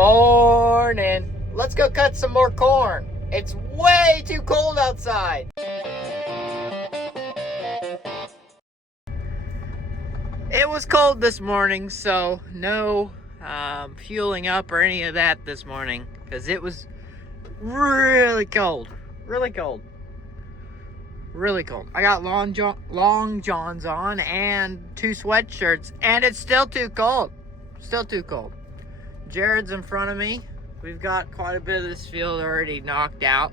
Morning. Let's go cut some more corn. It's way too cold outside. It was cold this morning, so no fueling up or any of that this morning, because it was really cold. Really cold. Really cold. I got long johns on and 2 sweatshirts, and it's still too cold. Still too cold. Jared's in front of me. We've got quite a bit of this field already knocked out.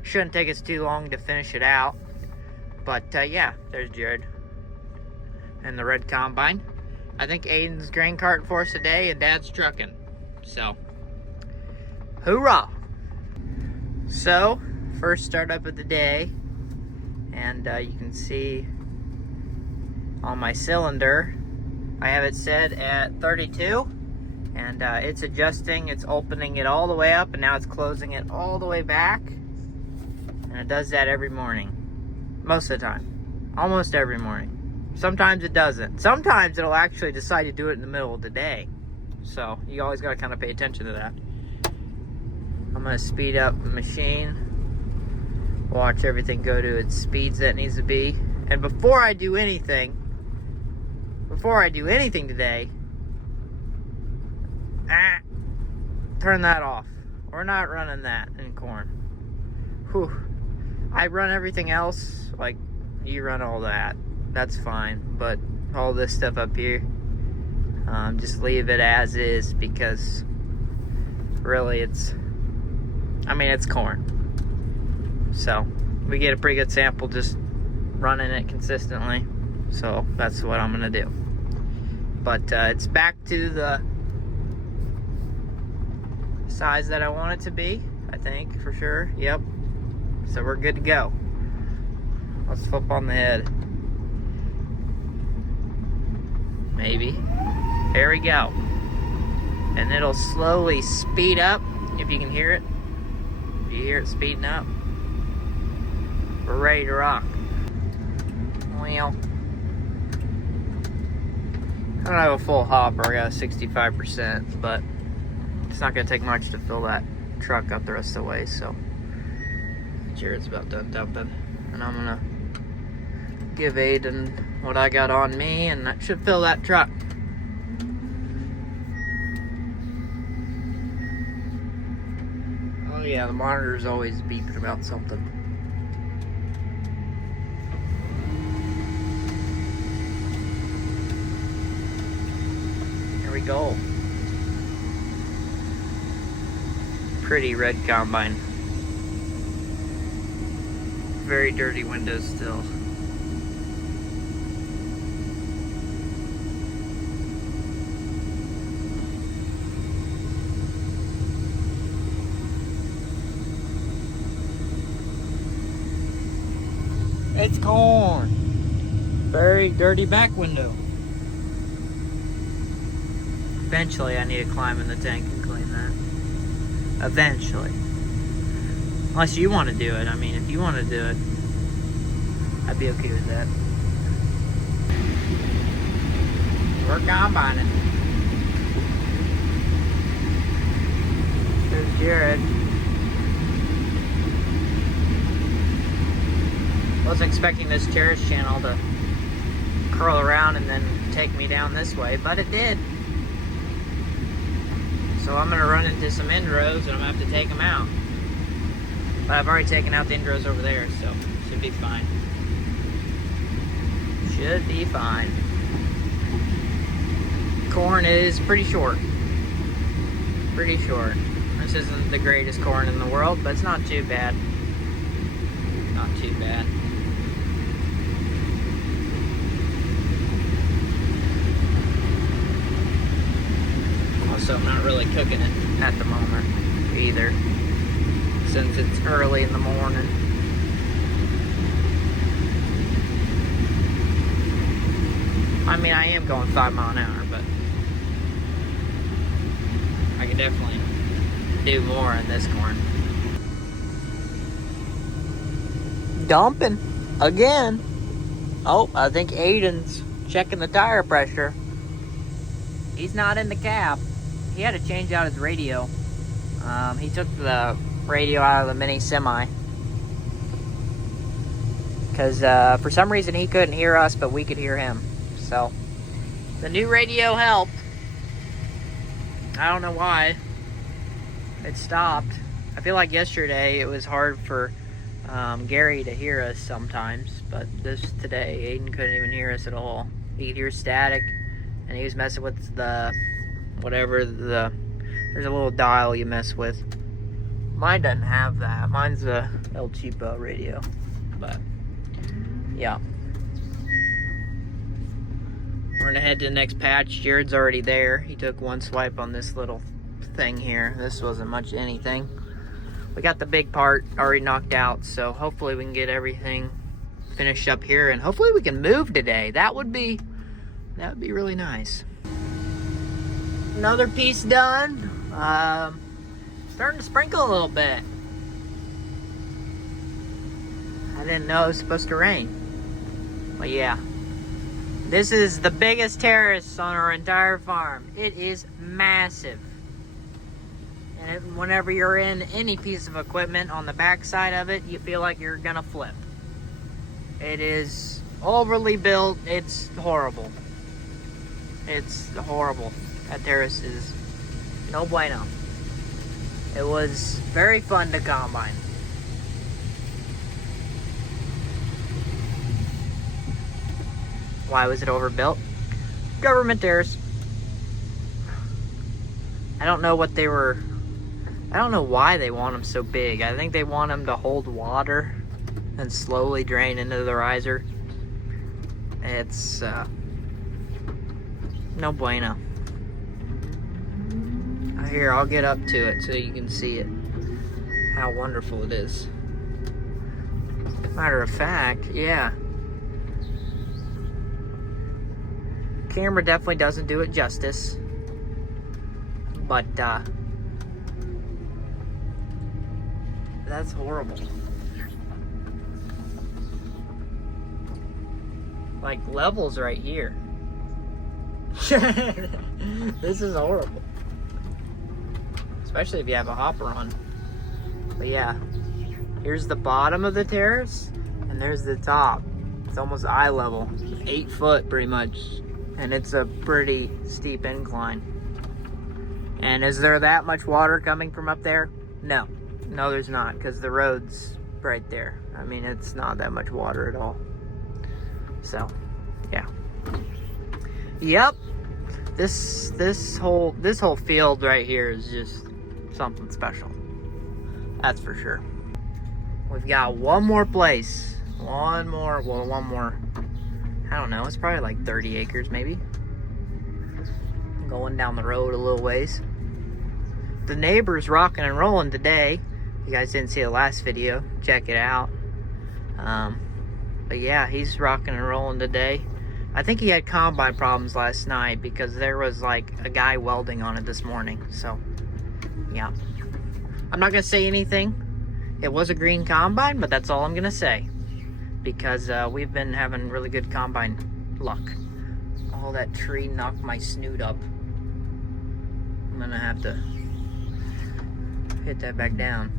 Shouldn't take us too long to finish it out. But yeah, there's Jared and the red combine. I think Aden's grain carting for us today, and Dad's trucking. So, hoorah! So, first startup of the day, and you can see on my cylinder, I have it set at 32, and it's adjusting, it's opening it all the way up, and now it's closing it all the way back, and it does that every morning, most of the time, almost every morning. Sometimes it doesn't. Sometimes it'll actually decide to do it in the middle of the day, so you always got to kind of pay attention to that. I'm going to speed up the machine, watch everything go to its speeds that it needs to be, and before I do anything today, turn that off. We're not running that in corn. Whew. I run everything else, like you run all that. That's fine, but all this stuff up here, just leave it as is, because really it's corn. So we get a pretty good sample just running it consistently. So that's what I'm gonna do. But it's back to the size that I want it to be, I think, for sure. Yep. So we're good to go. Let's flip on the head. Maybe. There we go. And it'll slowly speed up, if you can hear it. Do you hear it speeding up? We're ready to rock. Well, I don't have a full hopper. I got a 65%, but it's not going to take much to fill that truck up the rest of the way, so Jared's about done dumping. And I'm going to give Aden what I got on me, and that should fill that truck. Oh yeah, the monitor's always beeping about something. Here we go. Pretty red combine. Very dirty windows still. It's corn. Very dirty back window. Eventually I need to climb in the tank and clean that. Eventually. Unless you want to do it. I mean, if you want to do it, I'd be okay with that. We're combining. There's Jared. Wasn't expecting this terrace channel to curl around and then take me down this way, but it did. So I'm gonna run into some indrows and I'm gonna have to take them out. But I've already taken out the indrows over there, so should be fine. Should be fine. Corn is pretty short. Pretty short. This isn't the greatest corn in the world, but it's not too bad. Not too bad. Also, I'm not really cooking it at the moment either, since it's early in the morning. I mean, I am going 5 miles an hour, but I could definitely do more in this corn. Dumping again. Oh, I think Aden's checking the tire pressure. He's not in the cab. he had to change out his radio. He took the radio out of the mini semi. Because for some reason he couldn't hear us, but we could hear him. So, the new radio helped. I don't know why. It stopped. I feel like yesterday it was hard for Gary to hear us sometimes. But today, Aden couldn't even hear us at all. He could hear static. And he was messing with the, there's a little dial you mess with. Mine doesn't have that. Mine's a El Cheapo radio. But, yeah. We're gonna head to the next patch. Jared's already there. He took one swipe on this little thing here. This wasn't much anything. We got the big part already knocked out, so hopefully we can get everything finished up here, and hopefully we can move today. That would be really nice. Another piece done. Starting to sprinkle a little bit. I didn't know it was supposed to rain. But yeah. This is the biggest terrace on our entire farm. It is massive. And whenever you're in any piece of equipment on the back side of it, you feel like you're gonna flip. It is overly built. It's horrible. It's horrible. That terrace is no bueno. It was very fun to combine. Why was it overbuilt? Government terrace. I don't know what they were... I don't know why they want them so big. I think they want them to hold water and slowly drain into the riser. It's no bueno. Here, I'll get up to it so you can see it. How wonderful it is. Matter of fact, yeah. Camera definitely doesn't do it justice. But, that's horrible. Like, levels right here. This is horrible. Especially if you have a hopper on. But yeah, here's the bottom of the terrace, and there's the top. It's almost eye level. 8 foot, pretty much. And it's a pretty steep incline. And is there that much water coming from up there? No. No, there's not, because the road's right there. I mean, it's not that much water at all. So, yeah. Yep. This whole field right here is just something special. That's for sure. We've got one more place. One more. I don't know. It's probably like 30 acres, maybe. Going down the road a little ways. The neighbor's rocking and rolling today. You guys didn't see the last video. Check it out. But yeah, he's rocking and rolling today. I think he had combine problems last night because there was like a guy welding on it this morning. So, yeah. I'm not going to say anything. It was a green combine, but that's all I'm going to say. Because we've been having really good combine luck. Oh, that tree knocked my snoot up. I'm going to have to hit that back down.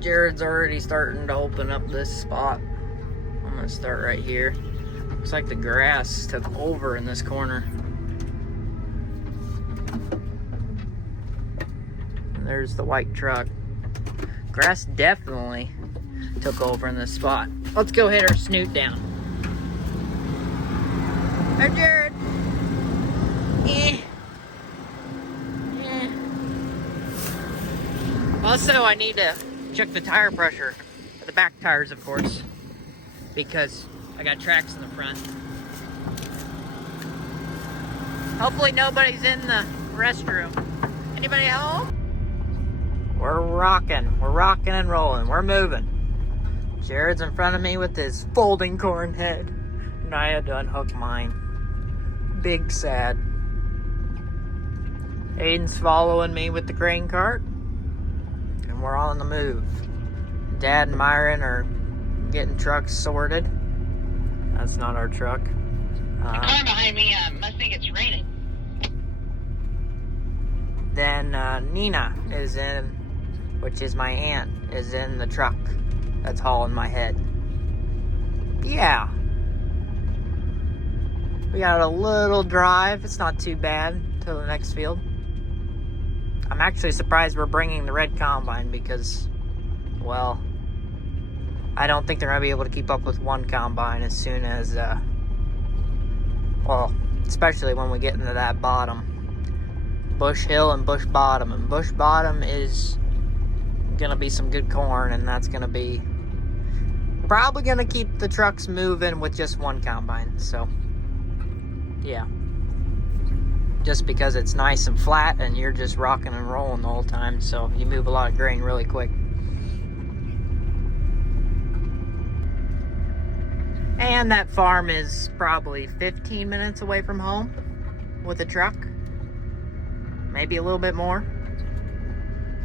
Jared's already starting to open up this spot. I'm going to start right here. Looks like the grass took over in this corner. And there's the white truck. Grass definitely took over in this spot. Let's go hit our snoot down. Hi, Jared. Also, I need to check the tire pressure. The back tires, of course. Because I got tracks in the front. Hopefully nobody's in the restroom. Anybody home? We're rocking and rolling. We're moving. Jared's in front of me with his folding corn head. And I had to unhook mine. Big sad. Aden's following me with the crane cart. And we're on the move. Dad and Myron are getting trucks sorted. That's not our truck. The car behind me must think it's raining. Then Nina is in, which is my aunt, is in the truck that's hauling my head. Yeah. We got a little drive. It's not too bad to the next field. I'm actually surprised we're bringing the red combine because, well, I don't think they're going to be able to keep up with one combine as soon as, well, especially when we get into that bottom. Bush Hill and Bush Bottom. And Bush Bottom is going to be some good corn, and that's going to be probably going to keep the trucks moving with just one combine. So, yeah. Just because it's nice and flat and you're just rocking and rolling the whole time, so you move a lot of grain really quick. And that farm is probably 15 minutes away from home with a truck. Maybe a little bit more.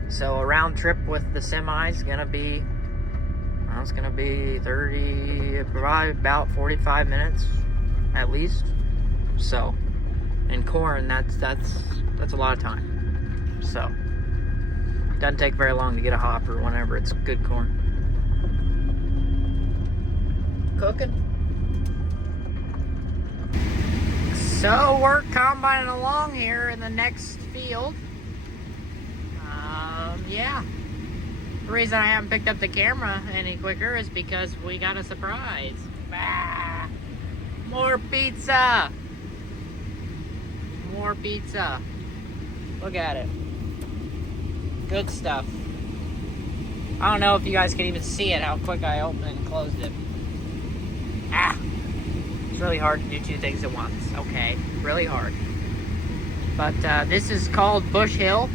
So a round trip with the semi is gonna be, well, it's gonna be probably about 45 minutes at least. So, in corn, that's a lot of time. So, doesn't take very long to get a hopper whenever it's good corn. Cooking. So we're combining along here in the next field. Yeah. The reason I haven't picked up the camera any quicker is because we got a surprise. Ah, more pizza. More pizza. Look at it. Good stuff. I don't know if you guys can even see it, how quick I opened it and closed it. Ah. It's really hard to do two things at once. Okay. Really hard. But this is called Bush Hill.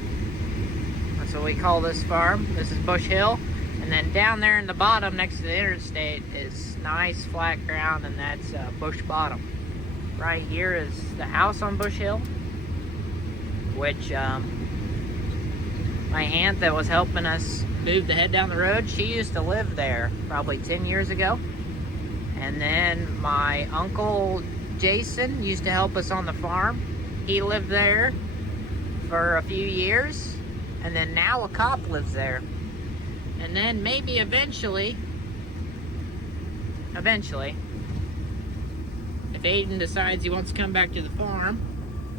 That's what we call this farm. This is Bush Hill. And then down there in the bottom next to the interstate is nice flat ground, and that's Bush Bottom. Right here is the house on Bush Hill, which my aunt that was helping us move the head down the road, she used to live there probably 10 years ago. And then my uncle Jason used to help us on the farm. He lived there for a few years. And then now a cop lives there. And then maybe eventually, if Aden decides he wants to come back to the farm,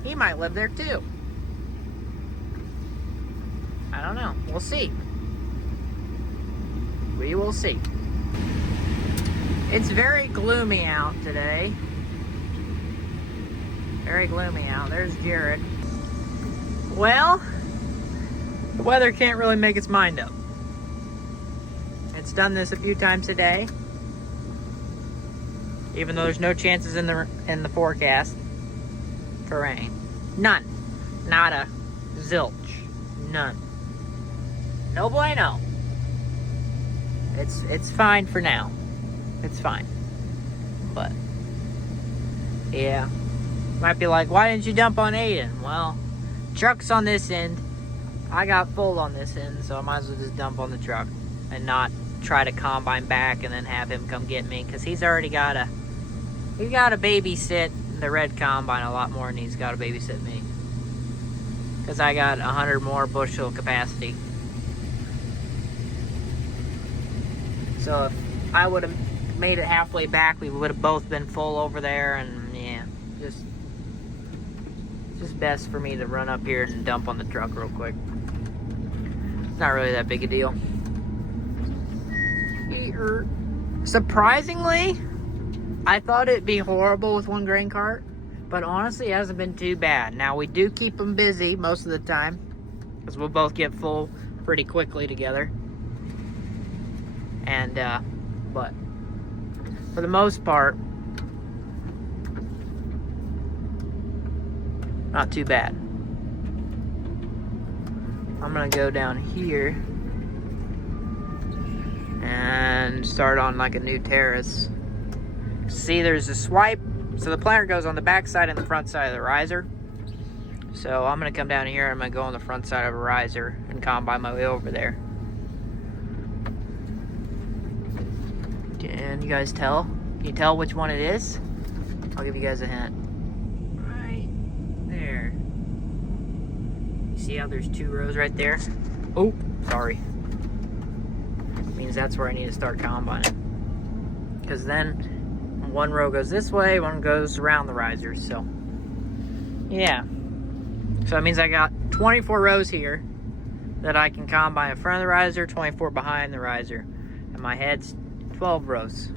he might live there too. I don't know. We'll see. We will see. It's very gloomy out today. Very gloomy out. There's Jared. Well, the weather can't really make its mind up. It's done this a few times today, even though there's no chances in the forecast for rain. None. Nada. Zilch. None. No bueno. It's fine for now. It's fine. But yeah. Might be like, why didn't you dump on Aden? Well, truck's on this end. I got full on this end, so I might as well just dump on the truck and not try to combine back and then have him come get me, because he's already got to babysit the red combine a lot more than he's got to babysit me, because I got 100 more bushel capacity. So if I would have made it halfway back, we would have both been full over there, and yeah, just best for me to run up here and dump on the truck real quick. It's not really that big a deal. Surprisingly, I thought it'd be horrible with one grain cart, but honestly, it hasn't been too bad. Now, we do keep them busy most of the time, because we'll both get full pretty quickly together. And, but for the most part, not too bad. I'm gonna go down here and start on like a new terrace. See, there's a swipe. So the planter goes on the back side and the front side of the riser. So I'm gonna come down here and I'm gonna go on the front side of a riser and combine my way over there. Can you guys tell? Can you tell which one it is? I'll give you guys a hint. Right there. You see how there's 2 rows right there? Oh, sorry. Means that's where I need to start combining. Because then 1 row goes this way, 1 goes around the riser. So, yeah. So that means I got 24 rows here that I can combine in front of the riser, 24 behind the riser. And my head's 12 rows.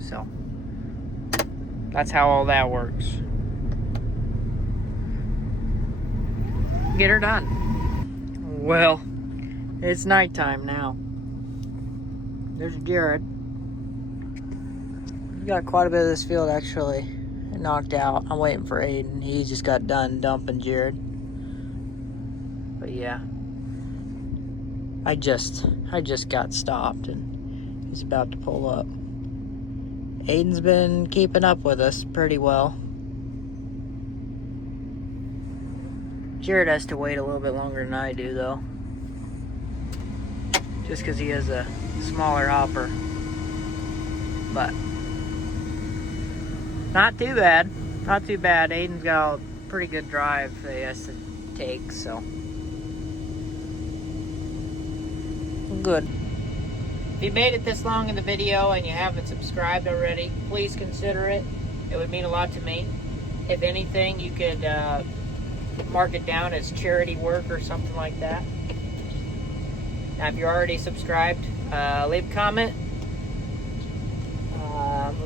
So, that's how all that works. Get her done. Well, it's nighttime now. There's Jared. We got quite a bit of this field actually knocked out. I'm waiting for Aden. He just got done dumping Jared. But yeah, I just got stopped and he's about to pull up. Aden's been keeping up with us pretty well. Jared has to wait a little bit longer than I do though. Just because he has a smaller hopper. But not too bad. Not too bad. Aden's got a pretty good drive that he has to take, so good. If you made it this long in the video and you haven't subscribed already, please consider it. It would mean a lot to me. If anything, you could mark it down as charity work or something like that. Now, if you're already subscribed, leave a comment,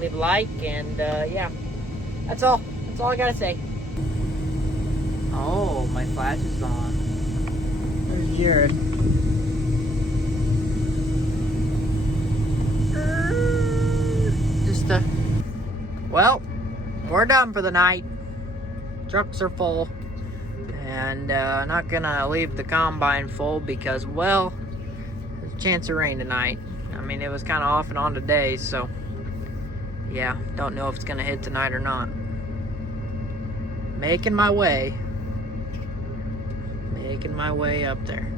leave a like, and yeah, that's all I gotta say. Oh, my flash is on. There's Jared. Well, we're done for the night. Trucks are full, and not gonna leave the combine full because, well, there's a chance of rain tonight. I mean, it was kind of off and on today, so yeah, don't know if it's gonna hit tonight or not. Making my way up there.